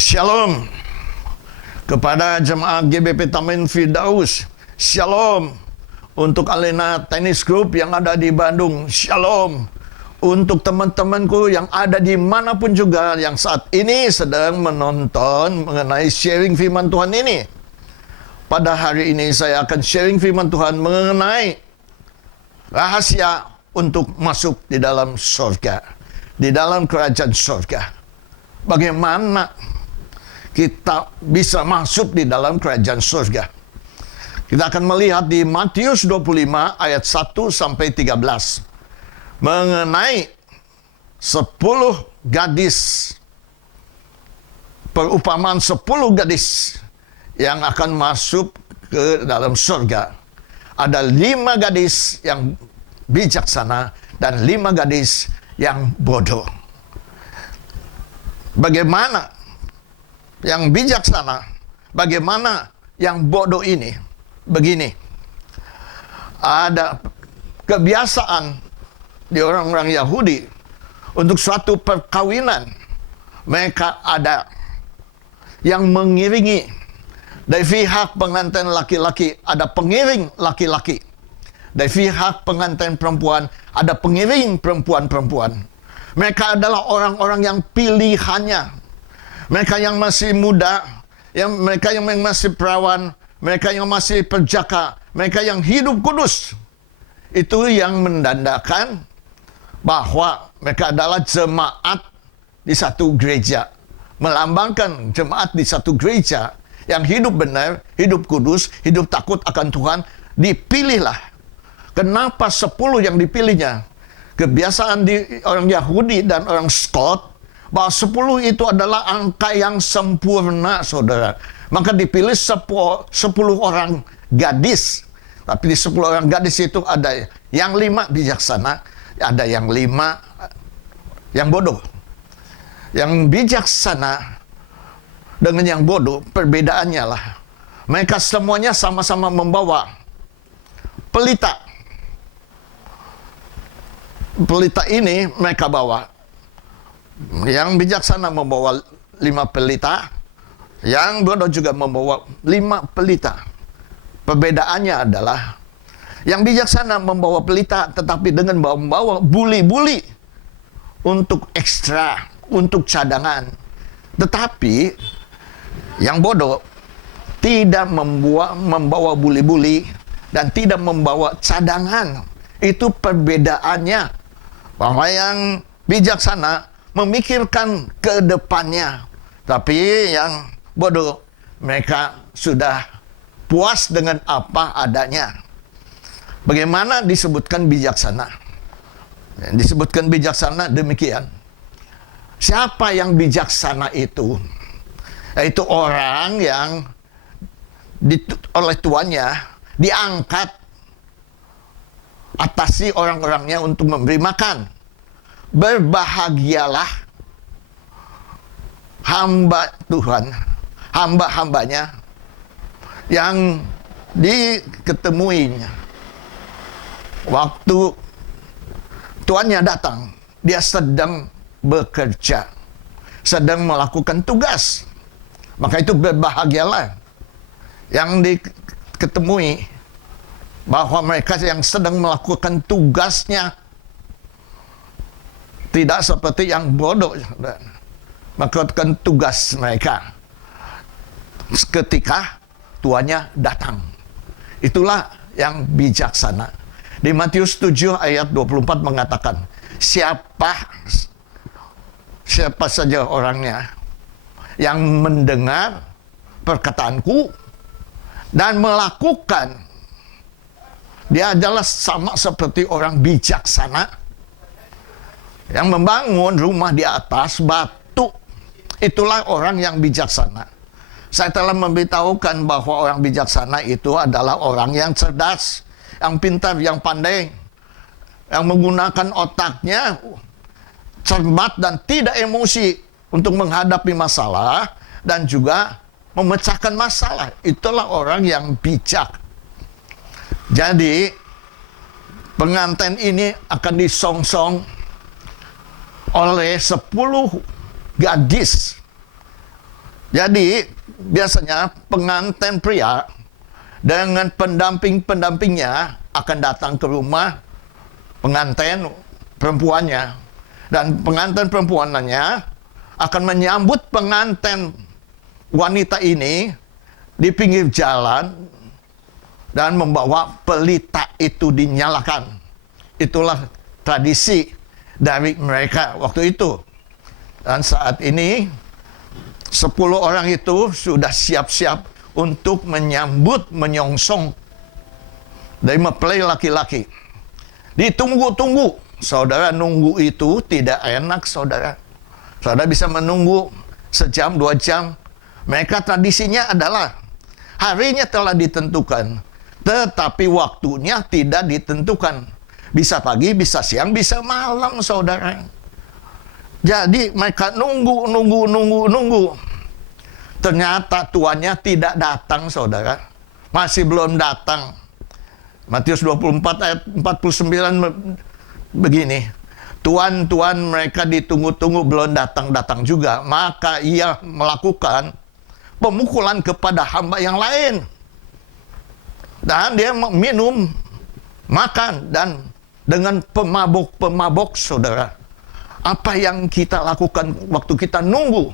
Shalom kepada jemaat GBP Taman Firdaus. Shalom untuk Alena Tennis Group yang ada di Bandung. Shalom untuk teman-temanku yang ada di manapun juga yang saat ini sedang menonton mengenai sharing firman Tuhan ini. Pada hari ini saya akan sharing firman Tuhan mengenai rahasia untuk masuk di dalam surga, di dalam kerajaan surga. Bagaimana kita bisa masuk di dalam kerajaan surga? Kita akan melihat di Matius 25 ayat 1 sampai 13 mengenai 10 gadis, perumpamaan 10 gadis yang akan masuk ke dalam surga. Ada 5 gadis yang bijaksana dan 5 gadis yang bodoh. Bagaimana yang bijaksana, bagaimana yang bodoh ini? Begini, ada kebiasaan di orang-orang Yahudi untuk suatu perkawinan. Mereka ada yang mengiringi. Dari pihak pengantin laki-laki ada pengiring laki-laki. Dari pihak pengantin perempuan ada pengiring perempuan-perempuan. Mereka adalah orang-orang yang pilihannya. Mereka yang masih muda, mereka yang masih perawan, mereka yang masih perjaka, mereka yang hidup kudus. Itu yang menandakan bahwa mereka adalah jemaat di satu gereja. Melambangkan jemaat di satu gereja yang hidup benar, hidup kudus, hidup takut akan Tuhan. Dipilihlah. Kenapa 10 yang dipilihnya? Kebiasaan di orang Yahudi dan orang Scott bahwa 10 itu adalah angka yang sempurna, saudara. Maka dipilih 10 orang gadis. Tapi di 10 orang gadis itu ada yang 5 bijaksana, ada yang 5 yang bodoh. Yang bijaksana dengan yang bodoh perbedaannya lah. Mereka semuanya sama-sama membawa pelita. Pelita ini mereka bawa. Yang bijaksana membawa 5 pelita. Yang bodoh juga membawa 5 pelita. Perbedaannya adalah yang bijaksana membawa pelita tetapi dengan membawa buli-buli untuk ekstra, untuk cadangan. Tetapi yang bodoh tidak membawa buli-buli dan tidak membawa cadangan. Itu perbedaannya. Bahwa yang bijaksana memikirkan ke depannya. Tapi yang bodoh, mereka sudah puas dengan apa adanya. Bagaimana disebutkan bijaksana? Disebutkan bijaksana demikian. Siapa yang bijaksana itu? Yaitu orang yang oleh tuannya diangkat atasi orang-orangnya untuk memberi makan. Berbahagialah hamba Tuhan, hamba-hambanya yang diketemuinya. Waktu tuannya datang, dia sedang bekerja, sedang melakukan tugas. Maka itu berbahagialah yang diketemui bahwa mereka yang sedang melakukan tugasnya, tidak seperti yang bodoh melakukan tugas mereka ketika tuannya datang. Itulah yang bijaksana. Di Matius 7 ayat 24 mengatakan, siapa saja orangnya yang mendengar perkataanku dan melakukan, dia adalah sama seperti orang bijaksana yang membangun rumah di atas batu. Itulah orang yang bijaksana. Saya telah memberitahukan bahwa orang bijaksana itu adalah orang yang cerdas, yang pintar, yang pandai, yang menggunakan otaknya cermat dan tidak emosi untuk menghadapi masalah dan juga memecahkan masalah. Itulah orang yang bijak. Jadi pengantin ini akan disongsong oleh 10 gadis Jadi, biasanya pengantin pria dengan pendamping-pendampingnya akan datang ke rumah pengantin perempuannya. Dan pengantin perempuannya akan menyambut pengantin wanita ini di pinggir jalan dan membawa pelita itu dinyalakan. Itulah tradisi dari mereka waktu itu. Dan saat ini 10 orang itu sudah siap-siap untuk menyambut menyongsong dari mempelai laki-laki. Ditunggu-tunggu. Saudara, nunggu itu tidak enak, saudara. Saudara bisa menunggu sejam, 2 jam. Mereka tradisinya adalah harinya telah ditentukan, tetapi waktunya tidak ditentukan. Bisa pagi, bisa siang, bisa malam, saudara. Jadi mereka nunggu. Ternyata tuannya tidak datang, saudara. Masih belum datang. Matius 24 ayat 49 begini. Tuan-tuan mereka ditunggu-tunggu belum datang-datang juga. Maka ia melakukan pemukulan kepada hamba yang lain. Dan dia minum, makan, dan dengan pemabok-pemabok, saudara. Apa yang kita lakukan waktu kita nunggu?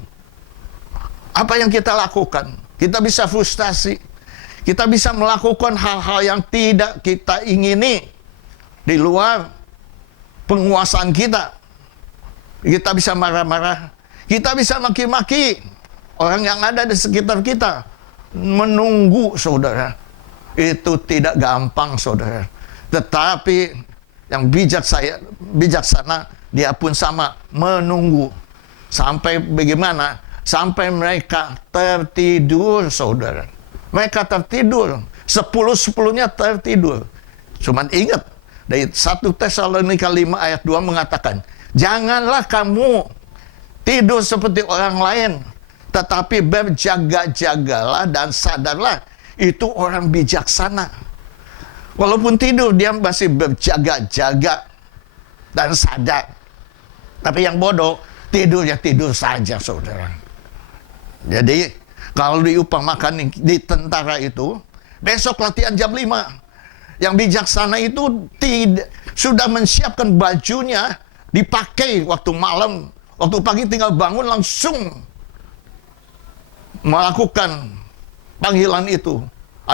Apa yang kita lakukan? Kita bisa frustasi. Kita bisa melakukan hal-hal yang tidak kita ingini di luar penguasaan kita. Kita bisa marah-marah. Kita bisa maki-maki orang yang ada di sekitar kita. Menunggu, saudara. Itu tidak gampang, saudara. Tetapi yang bijaksana, dia pun sama menunggu. Sampai bagaimana? Sampai mereka tertidur, saudara. Mereka tertidur. 10-10-nya tertidur. Cuman ingat, dari 1 Tesalonika 5 ayat 2 mengatakan, janganlah kamu tidur seperti orang lain, tetapi berjaga-jagalah dan sadarlah. Itu orang bijaksana. Walaupun tidur, dia masih berjaga-jaga dan sadar. Tapi yang bodoh, tidur ya tidur saja, saudara. Jadi, kalau diumpamakan di tentara itu, besok latihan jam 5. Yang bijaksana itu sudah menyiapkan bajunya, dipakai waktu malam. Waktu pagi tinggal bangun langsung melakukan panggilan itu.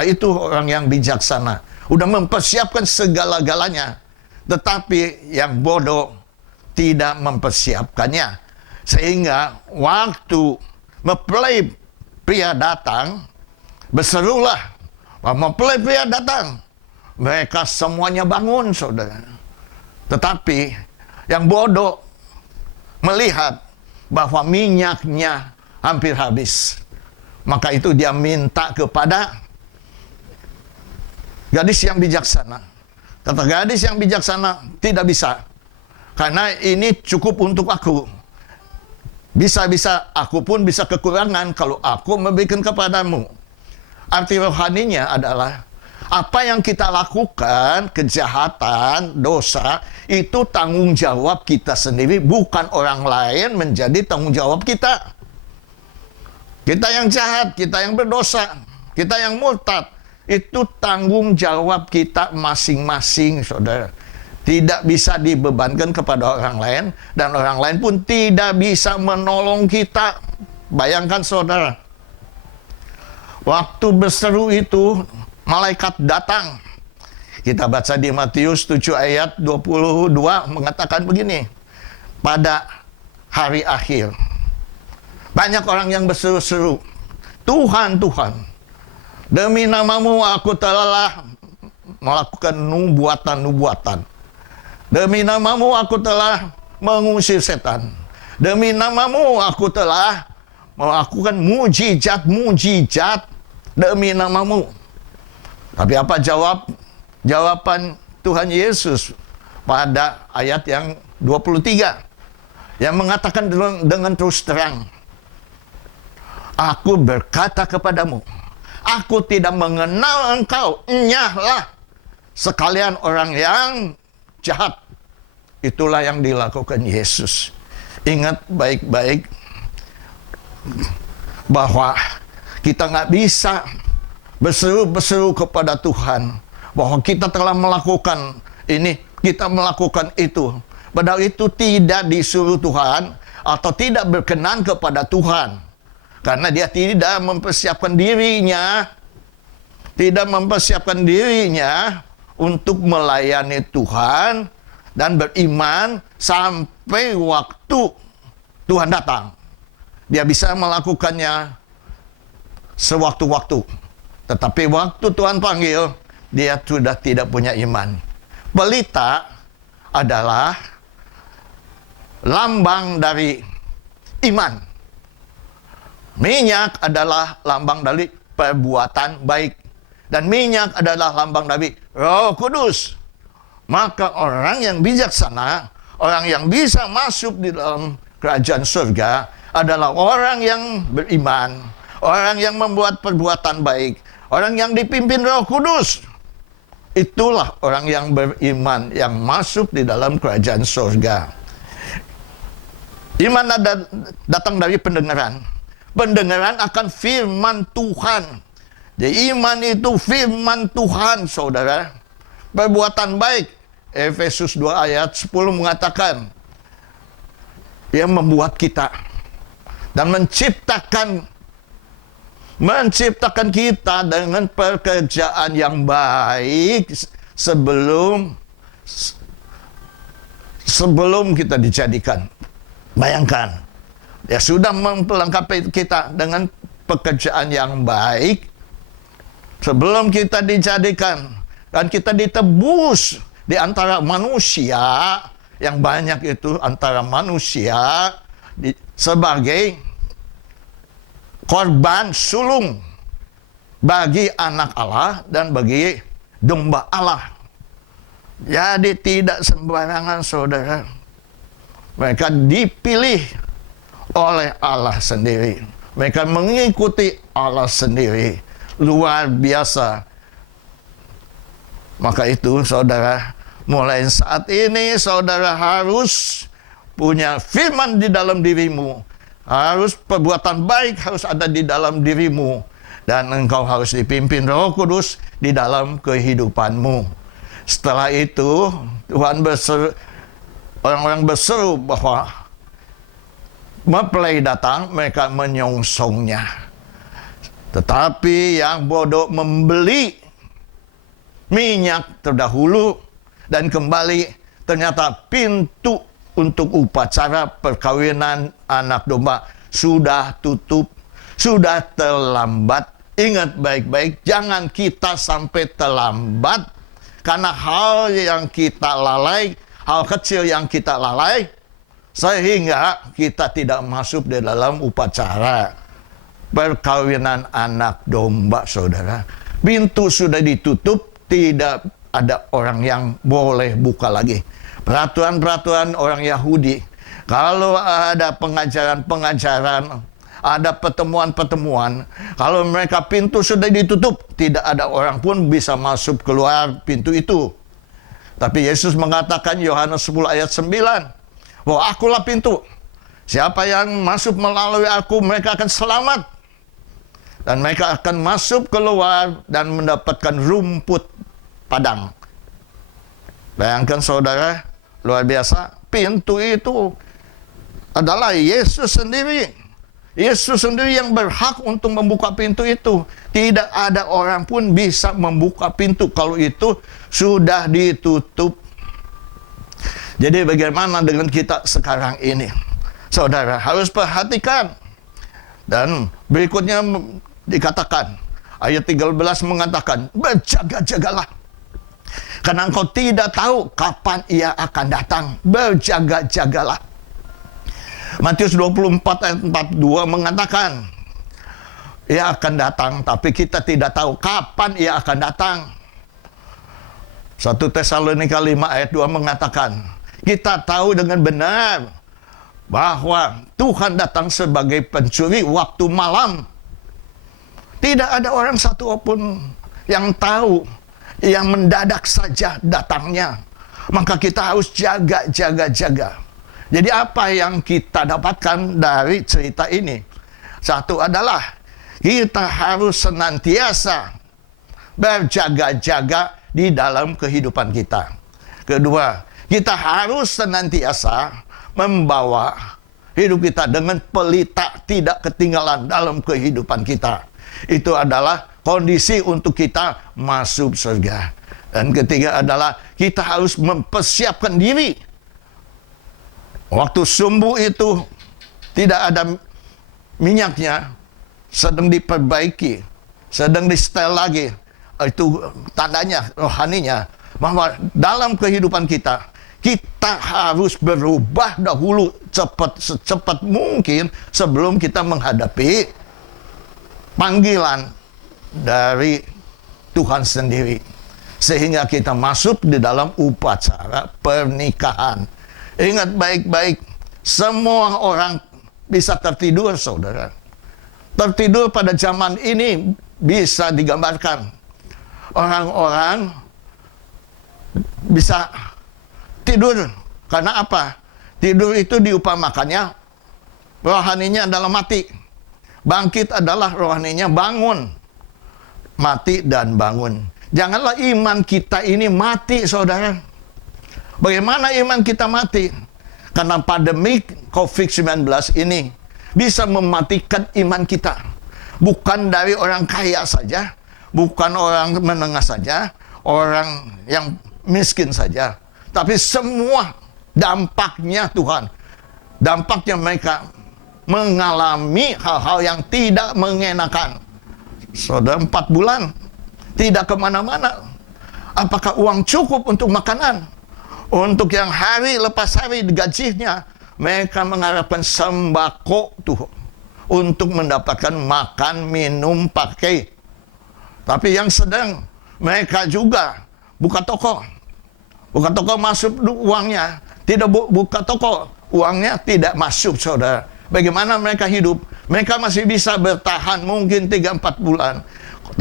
Itu orang yang bijaksana. Udah mempersiapkan segala-galanya. Tetapi yang bodoh tidak mempersiapkannya. Sehingga waktu mempelai pria datang, berserulah, mempelai pria datang. Mereka semuanya bangun, saudara. Tetapi yang bodoh melihat bahwa minyaknya hampir habis. Maka itu dia minta kepada gadis yang bijaksana. Kata gadis yang bijaksana, tidak bisa. Karena ini cukup untuk aku. Bisa-bisa aku pun bisa kekurangan kalau aku memberikan kepadamu. Arti rohaninya adalah apa yang kita lakukan, kejahatan, dosa, itu tanggung jawab kita sendiri, bukan orang lain menjadi tanggung jawab kita. Kita yang jahat, kita yang berdosa, kita yang murtad, itu tanggung jawab kita masing-masing, saudara. Tidak bisa dibebankan kepada orang lain, dan orang lain pun tidak bisa menolong kita. Bayangkan, saudara, waktu berseru itu, malaikat datang. Kita baca di Matius 7 ayat 22 mengatakan begini. Pada hari akhir, banyak orang yang berseru-seru, Tuhan, Tuhan, demi namamu aku telah melakukan nubuatan-nubuatan. Demi namamu aku telah mengusir setan. Demi namamu aku telah melakukan mujizat-mujizat demi namamu. Tapi apa jawaban Tuhan Yesus pada ayat yang 23 yang mengatakan dengan terus terang, aku berkata kepadamu, aku tidak mengenal engkau, enyahlah sekalian orang yang jahat. Itulah yang dilakukan Yesus. Ingat baik-baik bahwa kita nggak bisa berseru-berseru kepada Tuhan bahwa kita telah melakukan ini, kita melakukan itu. Padahal itu tidak disuruh Tuhan atau tidak berkenan kepada Tuhan. Karena dia tidak mempersiapkan dirinya, untuk melayani Tuhan dan beriman sampai waktu Tuhan datang. Dia bisa melakukannya sewaktu-waktu. Tetapi waktu Tuhan panggil, dia sudah tidak punya iman. Pelita adalah lambang dari iman. Minyak adalah lambang dari perbuatan baik. Dan minyak adalah lambang dari Roh Kudus. Maka orang yang bijaksana, orang yang bisa masuk di dalam kerajaan surga adalah orang yang beriman, orang yang membuat perbuatan baik, orang yang dipimpin Roh Kudus. Itulah orang yang beriman yang masuk di dalam kerajaan surga. Iman datang dari pendengaran. Pendengaran akan firman Tuhan. Jadi iman itu firman Tuhan, saudara. Perbuatan baik. Efesus 2 ayat 10 mengatakan, dia membuat kita dan menciptakan kita dengan pekerjaan yang baik sebelum kita dijadikan. Bayangkan, dia sudah memperlengkapi kita dengan pekerjaan yang baik sebelum kita dijadikan, dan kita ditebus di antara manusia yang banyak itu, antara manusia sebagai korban sulung bagi anak Allah dan bagi domba Allah. Jadi tidak sembarangan, saudara. Mereka dipilih oleh Allah sendiri. Mereka mengikuti Allah sendiri. Luar biasa. Maka itu, saudara, mulai saat ini saudara harus punya firman di dalam dirimu. Harus perbuatan baik harus ada di dalam dirimu. Dan engkau harus dipimpin Roh Kudus di dalam kehidupanmu. Setelah itu, Tuhan orang-orang berseru bahwa mempelai datang, mereka menyongsongnya. Tetapi yang bodoh membeli minyak terdahulu dan kembali, ternyata pintu untuk upacara perkawinan anak domba sudah tutup, sudah terlambat. Ingat baik-baik, jangan kita sampai terlambat karena hal yang kita lalai, hal kecil yang kita lalai, sehingga kita tidak masuk di dalam upacara perkawinan anak domba, saudara. Pintu sudah ditutup, tidak ada orang yang boleh buka lagi. Peraturan-peraturan orang Yahudi, kalau ada pengajaran-pengajaran, ada pertemuan-pertemuan, kalau mereka pintu sudah ditutup, tidak ada orang pun bisa masuk keluar pintu itu. Tapi Yesus mengatakan, Yohanes 10 ayat 9, bahwa akulah pintu. Siapa yang masuk melalui aku, mereka akan selamat. Dan mereka akan masuk keluar dan mendapatkan rumput padang. Bayangkan, saudara, luar biasa. Pintu itu adalah Yesus sendiri. Yesus sendiri yang berhak untuk membuka pintu itu. Tidak ada orang pun bisa membuka pintu kalau itu sudah ditutup. Jadi bagaimana dengan kita sekarang ini? Saudara harus perhatikan. Dan berikutnya dikatakan, ayat 13 mengatakan, berjaga-jagalah. Karena engkau tidak tahu kapan ia akan datang. Berjaga-jagalah. Matius 24 ayat 42 mengatakan, ia akan datang, tapi kita tidak tahu kapan ia akan datang. 1 Tesalonika 5 ayat 2 mengatakan, kita tahu dengan benar bahwa Tuhan datang sebagai pencuri waktu malam. Tidak ada orang satu pun yang tahu, yang mendadak saja datangnya. Maka kita harus jaga. Jadi apa yang kita dapatkan dari cerita ini Satu adalah kita harus senantiasa berjaga-jaga di dalam kehidupan kita. Kedua, kita harus senantiasa membawa hidup kita dengan pelita tidak ketinggalan dalam kehidupan kita. Itu adalah kondisi untuk kita masuk surga. Dan ketiga adalah kita harus mempersiapkan diri. Waktu sumbu itu tidak ada minyaknya, sedang diperbaiki, sedang di-setel lagi. Itu tandanya, rohaninya, bahwa dalam kehidupan kita, kita harus berubah dahulu secepat mungkin sebelum kita menghadapi panggilan dari Tuhan sendiri. Sehingga kita masuk di dalam upacara pernikahan. Ingat baik-baik, semua orang bisa tertidur, saudara. Tertidur pada zaman ini bisa digambarkan. Orang-orang bisa tidur. Karena apa? Tidur itu diupamakannya, rohaninya adalah mati. Bangkit adalah rohaninya bangun. Mati dan bangun. Janganlah iman kita ini mati, saudara. Bagaimana iman kita mati? Karena pandemi COVID-19 ini bisa mematikan iman kita. Bukan dari orang kaya saja, bukan orang menengah saja, orang yang miskin saja. Tapi semua dampaknya Tuhan. Dampaknya mereka mengalami hal-hal yang tidak mengenakan. Saudara, 4 bulan tidak kemana-mana. Apakah uang cukup untuk makanan? Untuk yang hari lepas hari gajinya, mereka mengharapkan sembako tuh untuk mendapatkan makan, minum, pakai. Tapi yang sedang, mereka juga buka toko. Buka toko masuk uangnya. Tidak buka toko, uangnya tidak masuk, saudara. Bagaimana mereka hidup? Mereka masih bisa bertahan mungkin 3-4 bulan.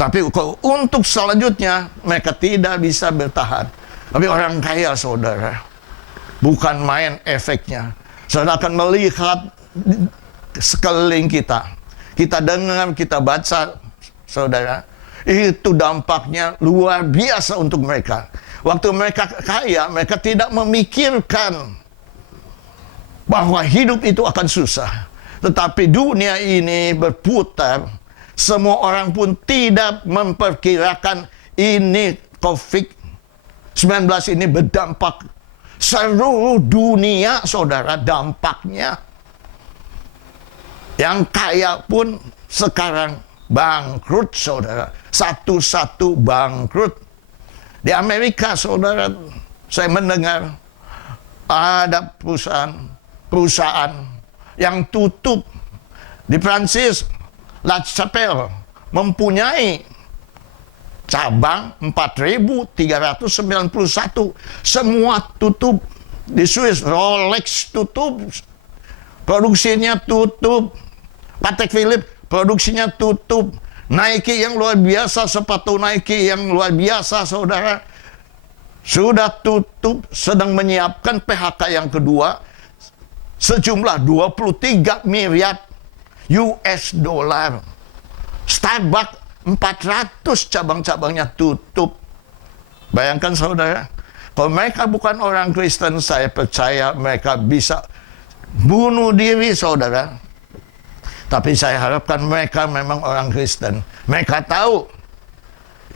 Tapi untuk selanjutnya, mereka tidak bisa bertahan. Tapi orang kaya, saudara, bukan main efeknya. Saudara akan melihat sekeliling kita. Kita dengar, kita baca, saudara. Itu dampaknya luar biasa untuk mereka. Waktu mereka kaya, mereka tidak memikirkan bahwa hidup itu akan susah. Tetapi dunia ini berputar. Semua orang pun tidak memperkirakan ini COVID-19 ini berdampak seluruh dunia, saudara, dampaknya. Yang kaya pun sekarang bangkrut, saudara. Satu-satu bangkrut. Di Amerika, saudara, saya mendengar ada perusahaan yang tutup. Di Prancis, La Chapelle mempunyai cabang 4.391. Semua tutup. Di Swiss, Rolex tutup. Produksinya tutup. Patek Philippe, produksinya tutup. Nike yang luar biasa, sepatu Nike yang luar biasa, saudara, sudah tutup, sedang menyiapkan PHK yang kedua. Sejumlah 23 miliar US dollar. Starbucks 400 cabang-cabangnya tutup. Bayangkan, saudara, kalau mereka bukan orang Kristen, saya percaya mereka bisa bunuh diri, saudara. Tapi saya harapkan mereka memang orang Kristen. Mereka tahu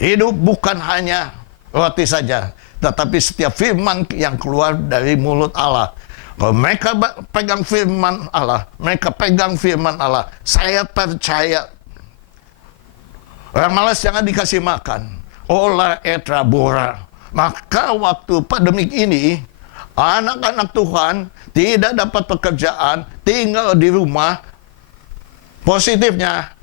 hidup bukan hanya roti saja, tetapi setiap firman yang keluar dari mulut Allah. Kalau mereka pegang firman Allah, mereka pegang firman Allah, saya percaya. Orang malas jangan dikasih makan. Ola etra bora. Maka waktu pandemik ini, anak-anak Tuhan tidak dapat pekerjaan, tinggal di rumah. Positifnya,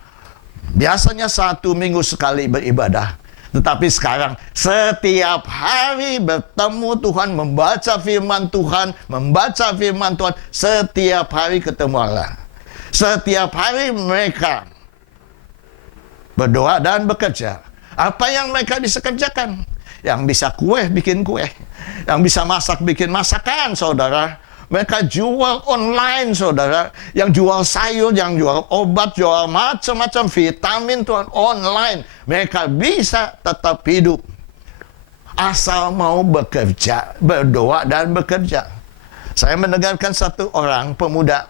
biasanya 1 minggu sekali beribadah. Tetapi sekarang, setiap hari bertemu Tuhan, membaca firman Tuhan, setiap hari ketemu Allah. Setiap hari mereka berdoa dan bekerja. Apa yang mereka bisa kerjakan? Yang bisa kue, bikin kue. Yang bisa masak, bikin masakan, saudara. Mereka jual online, saudara. Yang jual sayur, yang jual obat, jual macam-macam vitamin Tuhan online. Mereka bisa tetap hidup. Asal mau bekerja, berdoa dan bekerja. Saya mendengarkan satu orang pemuda.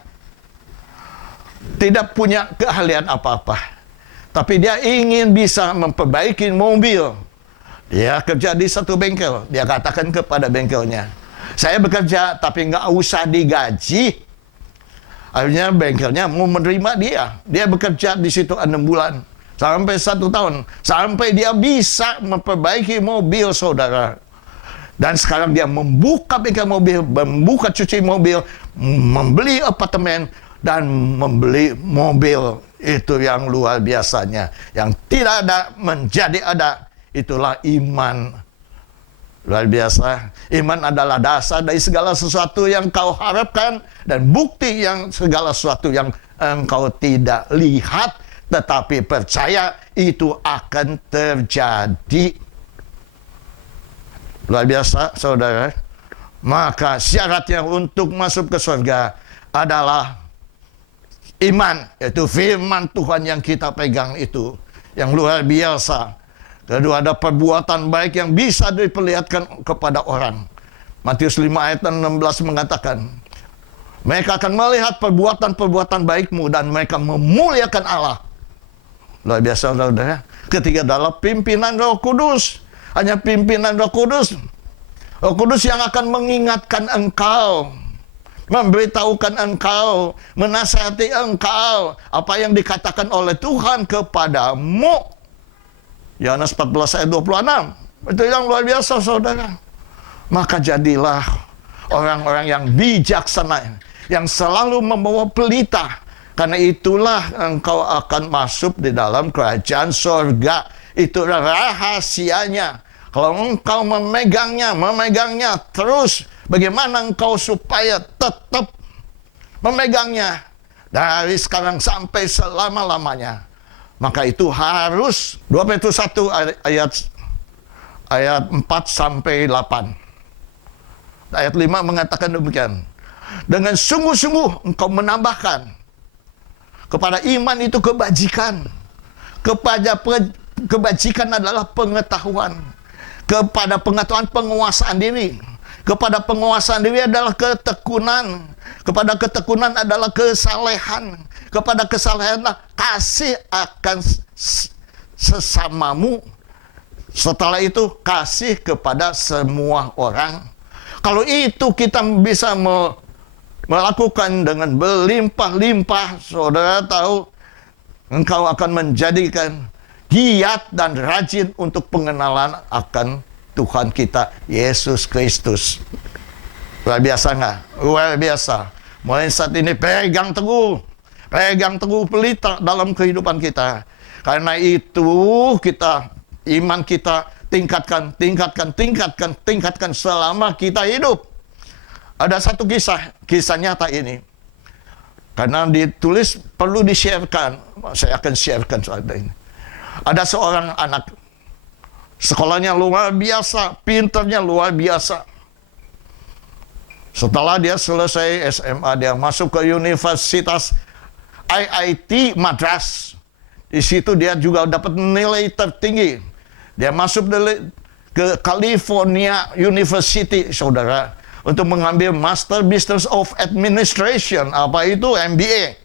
Tidak punya keahlian apa-apa. Tapi dia ingin bisa memperbaiki mobil. Dia kerja di satu bengkel. Dia katakan kepada bengkelnya, saya bekerja tapi nggak usah digaji. Akhirnya bengkelnya mau menerima dia. Dia bekerja di situ 6 bulan. Sampai 1 tahun. Sampai dia bisa memperbaiki mobil, saudara. Dan sekarang dia membuka bengkel mobil, membuka cuci mobil, membeli apartemen, dan membeli mobil. Itu yang luar biasanya. Yang tidak ada menjadi ada. Itulah iman. Luar biasa. Iman adalah dasar dari segala sesuatu yang kau harapkan. Dan bukti yang segala sesuatu yang engkau tidak lihat. Tetapi percaya itu akan terjadi. Luar biasa, saudara. Maka syaratnya untuk masuk ke surga adalah iman. Yaitu firman Tuhan yang kita pegang itu. Yang luar biasa. Kedua, ada perbuatan baik yang bisa diperlihatkan kepada orang. Matius 5 ayat 16 mengatakan, mereka akan melihat perbuatan-perbuatan baikmu dan mereka memuliakan Allah. Luar biasa, saudara. Ketiga adalah pimpinan Roh Kudus. Hanya pimpinan Roh Kudus. Roh Kudus yang akan mengingatkan engkau, memberitahukan engkau, menasihati engkau apa yang dikatakan oleh Tuhan kepadamu. Yohanes 14 ayat 26. Itu yang luar biasa, saudara. Maka jadilah orang-orang yang bijaksana, yang selalu membawa pelita. Karena itulah engkau akan masuk di dalam kerajaan surga. Itu rahasianya. Kalau engkau memegangnya terus, bagaimana engkau supaya tetap memegangnya dari sekarang sampai selama-lamanya? Maka itu harus 2 Petrus 1 ayat 4 sampai 8. Ayat 5 mengatakan demikian. Dengan sungguh-sungguh engkau menambahkan kepada iman itu kebajikan. Kepada kebajikan adalah pengetahuan. Kepada pengetahuan penguasaan diri. Kepada penguasaan diri adalah ketekunan. Kepada ketekunan adalah kesalehan. Kepada kesalehan kasih akan sesamamu. Setelah itu kasih kepada semua orang. Kalau itu kita bisa melakukan dengan berlimpah-limpah, saudara tahu, engkau akan menjadikan giat dan rajin untuk pengenalan akan Tuhan kita, Yesus Kristus. Luar biasa nggak? Luar biasa. Mulai saat ini pegang teguh pelita dalam kehidupan kita. Karena itu iman kita tingkatkan selama kita hidup. Ada satu kisah nyata ini. Karena ditulis perlu di-sharekan. Saya akan sharekan soal ini. Ada seorang anak, sekolahnya luar biasa, pintarnya luar biasa. Setelah dia selesai SMA, dia masuk ke Universitas IIT Madras. Di situ dia juga dapat nilai tertinggi. Dia masuk ke California University, saudara, untuk mengambil Master Business of Administration. Apa itu? MBA.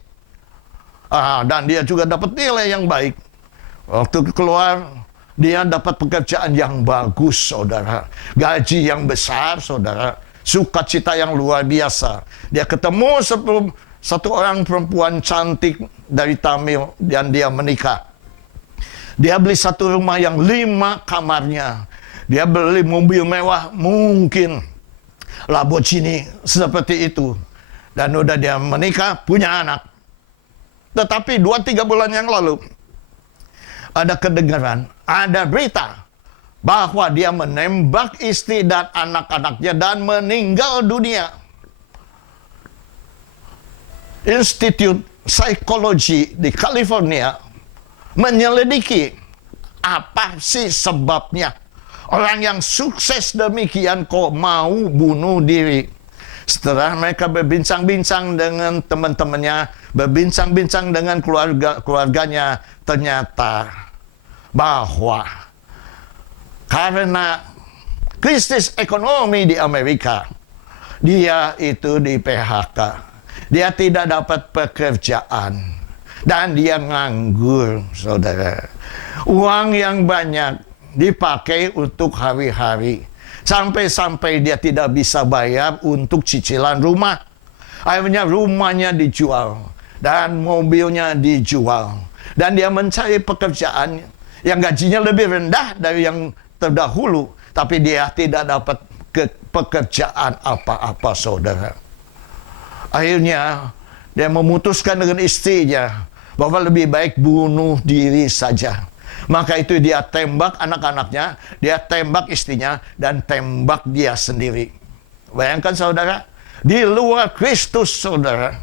Dan dia juga dapat nilai yang baik. Waktu keluar, dia dapat pekerjaan yang bagus, saudara. Gaji yang besar, saudara. Sukacita yang luar biasa. Dia ketemu satu orang perempuan cantik dari Tamil dan dia menikah. Dia beli satu rumah yang 5 kamarnya. Dia beli mobil mewah, mungkin Lamborghini seperti itu. Dan udah dia menikah, punya anak. Tetapi 2-3 bulan yang lalu ada kedengaran, ada berita bahwa dia menembak istri dan anak-anaknya dan meninggal dunia. Institut Psikologi di California menyelidiki apa sih sebabnya orang yang sukses demikian kok mau bunuh diri. Setelah mereka berbincang-bincang dengan teman-temannya, berbincang-bincang dengan keluarganya, ternyata bahwa karena krisis ekonomi di Amerika, dia itu di PHK. Dia tidak dapat pekerjaan. Dan dia nganggur, saudara. Uang yang banyak dipakai untuk hari-hari. Sampai-sampai dia tidak bisa bayar untuk cicilan rumah. Akhirnya rumahnya dijual. Dan mobilnya dijual. Dan dia mencari pekerjaan yang gajinya lebih rendah dari yang terdahulu. Tapi dia tidak dapat pekerjaan apa-apa, saudara. Akhirnya dia memutuskan dengan istrinya bahwa lebih baik bunuh diri saja. Maka itu dia tembak anak-anaknya, dia tembak istrinya, dan tembak dia sendiri. Bayangkan saudara, di luar Kristus saudara,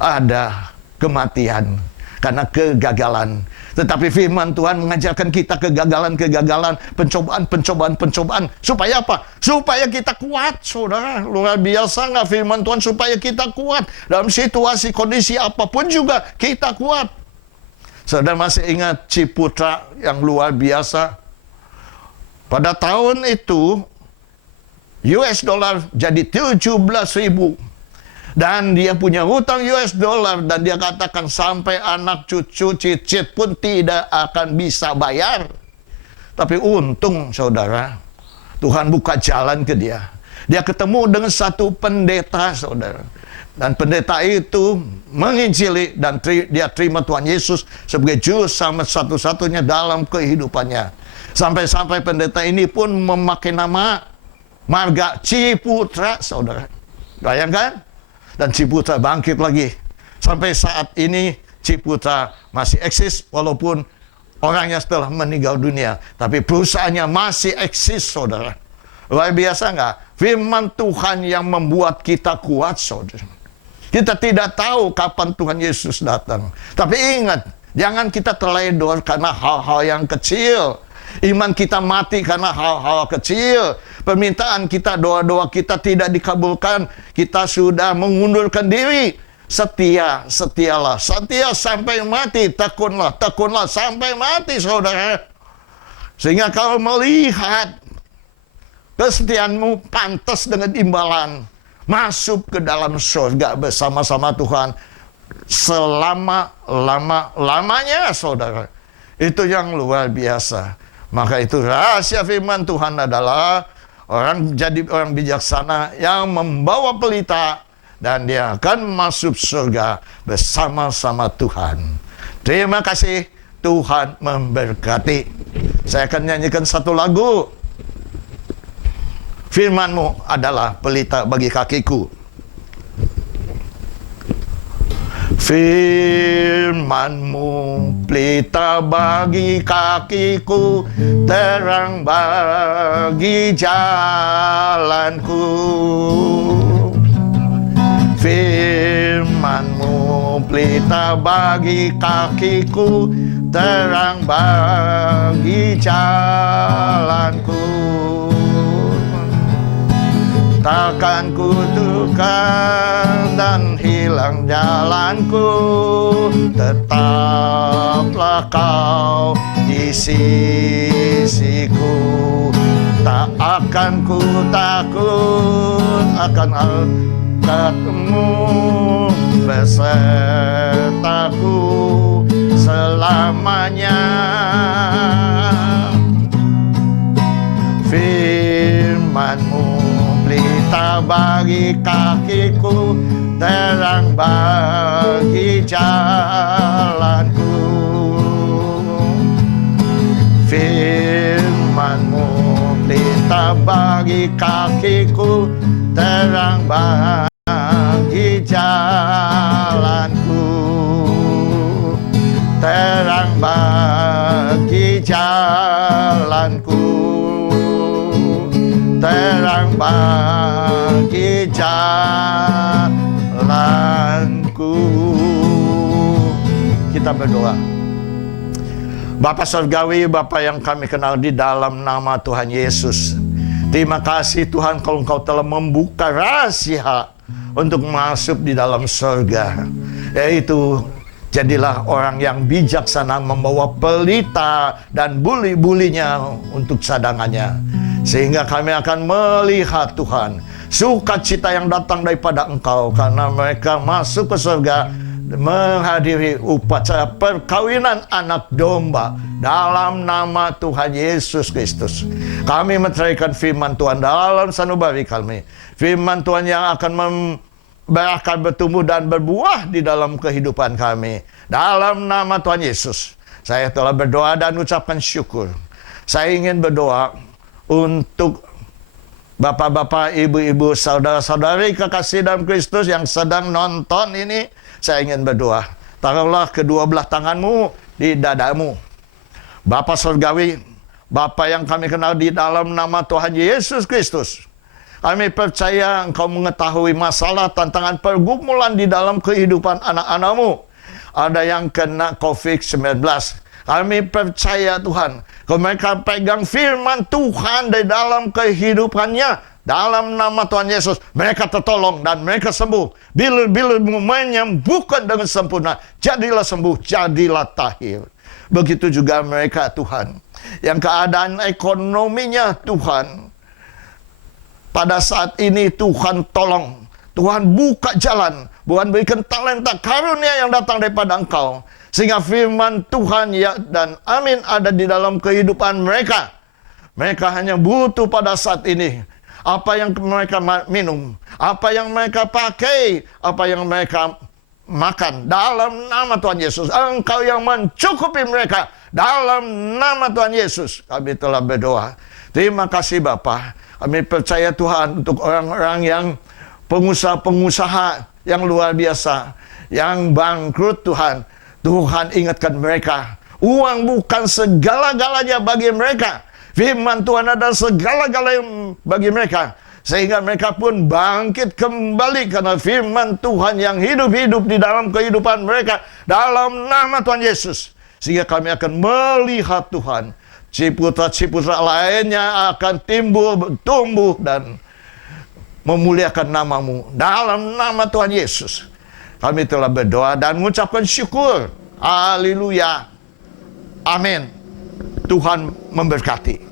ada kematian karena kegagalan. Tetapi firman Tuhan mengajarkan kita kegagalan-kegagalan, pencobaan-pencobaan. Supaya apa? Supaya kita kuat, saudara. Luar biasa nggak firman Tuhan? Supaya kita kuat. Dalam situasi, kondisi apapun juga, kita kuat. Saudara masih ingat Ciputra yang luar biasa? Pada tahun itu, US dollar jadi 17.000. Dan dia punya hutang US dollar. Dan dia katakan sampai anak cucu cicit pun tidak akan bisa bayar. Tapi untung saudara, Tuhan buka jalan ke dia. Dia ketemu dengan satu pendeta saudara. Dan pendeta itu menginjili dan dia terima Tuhan Yesus sebagai juru selamat satu-satunya dalam kehidupannya. Sampai-sampai pendeta ini pun memakai nama marga Ciputra, saudara. Bayangkan? Dan Ciputra bangkit lagi. Sampai saat ini Ciputra masih eksis walaupun orangnya setelah meninggal dunia. Tapi perusahaannya masih eksis, saudara. Luar biasa nggak? Firman Tuhan yang membuat kita kuat, saudara. Kita tidak tahu kapan Tuhan Yesus datang. Tapi ingat, jangan kita terledor karena hal-hal yang kecil. Iman kita mati karena hal-hal kecil. Permintaan kita, doa-doa kita tidak dikabulkan. Kita sudah mengundurkan diri. Setia, setialah. Setia sampai mati. Tekunlah, tekunlah sampai mati, saudara. Sehingga kalau melihat kesetiaanmu pantas dengan imbalan. Masuk ke dalam surga bersama-sama Tuhan selama-lamanya, saudara. Itu yang luar biasa. Maka itu rahasia firman Tuhan adalah jadi orang bijaksana yang membawa pelita dan dia akan masuk surga bersama-sama Tuhan. Terima kasih, Tuhan memberkati. Saya akan nyanyikan satu lagu. Firman-Mu adalah pelita bagi kakiku. Firman-Mu pelita bagi kakiku, terang bagi jalanku. Firman-Mu pelita bagi kakiku, terang bagi jalanku. Takkan kutukar dan hilang jalanku, tetaplah Kau di sisiku. Tak akan ku takut akan Al-Qadmu besertaku selamanya. Firman-Mu pelita bagi kakiku, terang bagi jalanku. Firman-Mu pelita bagi kakiku, terang bagi jalanku. Terang bagi jalanku. Terang bagi jalanku. Kita berdoa. Bapa Surgawi, Bapa yang kami kenal di dalam nama Tuhan Yesus, Terima kasih Tuhan kalau Engkau telah membuka rahasia untuk masuk di dalam surga, yaitu jadilah orang yang bijaksana membawa pelita dan buli-bulinya untuk cadangannya. Sehingga kami akan melihat Tuhan sukacita yang datang daripada Engkau, karena mereka masuk ke surga menghadiri upacara perkawinan anak domba dalam nama Tuhan Yesus Kristus. Kami mencarikan firman Tuhan dalam sanubari kami, firman Tuhan yang akan berakar, bertumbuh dan berbuah di dalam kehidupan kami. Dalam nama Tuhan Yesus, saya telah berdoa dan ucapkan syukur. Saya ingin berdoa untuk bapak-bapak, ibu-ibu, saudara-saudari kekasih dalam Kristus yang sedang nonton ini. Saya ingin berdoa. Taruhlah kedua belah tanganmu di dadamu. Bapa Surgawi, Bapa yang kami kenal di dalam nama Tuhan Yesus Kristus, kami percaya Engkau mengetahui masalah, tantangan, pergumulan di dalam kehidupan anak-anak-Mu. Ada yang kena COVID-19. Kami percaya Tuhan, kalau mereka pegang firman Tuhan di dalam kehidupannya, dalam nama Tuhan Yesus, mereka tertolong dan mereka sembuh. Bila menyembuhkan dengan sempurna, jadilah sembuh, jadilah tahir. Begitu juga mereka Tuhan, yang keadaan ekonominya Tuhan, pada saat ini Tuhan tolong, Tuhan buka jalan, Tuhan berikan talenta karunia yang datang daripada Engkau, sehingga firman Tuhan ya dan amin ada di dalam kehidupan mereka. Mereka hanya butuh pada saat ini apa yang mereka minum, apa yang mereka pakai, apa yang mereka makan. Dalam nama Tuhan Yesus, Engkau yang mencukupi mereka. Dalam nama Tuhan Yesus, kami telah berdoa. Terima kasih Bapa. Kami percaya Tuhan untuk orang-orang yang pengusaha-pengusaha yang luar biasa, yang bangkrut Tuhan. Tuhan ingatkan mereka, uang bukan segala-galanya bagi mereka. Firman Tuhan adalah segala-galanya bagi mereka. Sehingga mereka pun bangkit kembali karena firman Tuhan yang hidup-hidup di dalam kehidupan mereka. Dalam nama Tuhan Yesus. Sehingga kami akan melihat Tuhan, ciputra-ciputra lainnya akan timbul, tumbuh dan memuliakan nama-Mu. Dalam nama Tuhan Yesus, kami telah berdoa dan mengucapkan syukur. Haleluya. Amin. Tuhan memberkati.